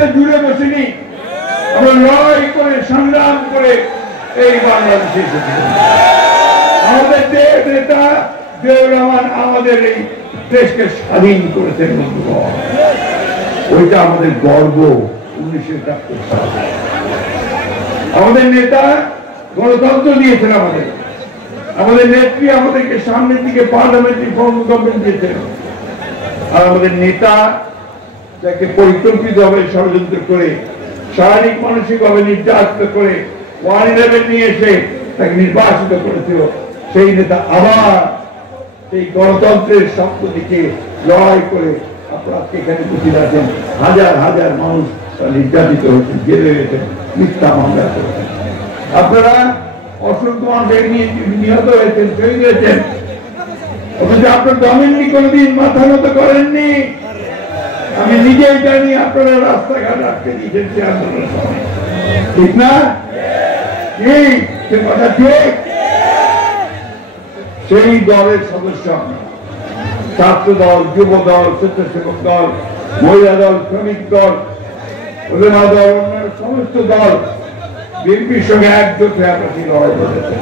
বাংলাদেশে জুড়ে বসিনি, আমরা লড়াই করে সংগ্রাম করে এই বাংলাদেশে এসেছি। আমাদের দেশ নেতা জিয়াউর রহমান আমাদের এই দেশকে স্বাধীন করেছেন বন্ধুগণ, ওইটা আমাদের গর্ব। 1971 সালে আমাদের নেতা গণতন্ত্র দিয়েছেন, আমাদের নেত্রী আমাদেরকে সামনের দিকে পার্লামেন্টারি ফর্ম গভর্নমেন্ট দিয়েছেন। আর আমাদের নেতা যাকে পরিকল্পিতভাবে ষড়যন্ত্র করে শারীরিক মানসিকভাবে নির্যাতিত করে 111 নিয়ে এসে তাকে নির্বাচিত করেছিল, সেই নেতা আবার এই গণতন্ত্রের স্বপ্ন দিকে লড়াই করে আপনারা এখানে উপস্থিত আছেন। হাজার হাজার মানুষ নির্যাতিত হয়েছেন, জেলে হয়েছেন, মিথ্যা মামলা করেছেন। আপনারা অসংখ্য মানুষ নিহত হয়েছেন, শহীদ হয়েছেন, অথচ আপনার দমেননি কোনদিন মাথা নত করেননি। আমি নিজেই জানি আপনারা রাস্তাঘাট আটকে দিয়েছেন সে আন্দোলনের সময়, ঠিক না? সে কথা ঠিক। সেই দলের সদস্য ছাত্র দল, যুব দল, স্বেচ্ছাসেবক দল, মহিলা দল, শ্রমিক দল, ওলেমা দল, অন্যান্য সমস্ত দল বিএনপির সঙ্গে একজোট হয়ে আপনাকে লড়াই করেছেন।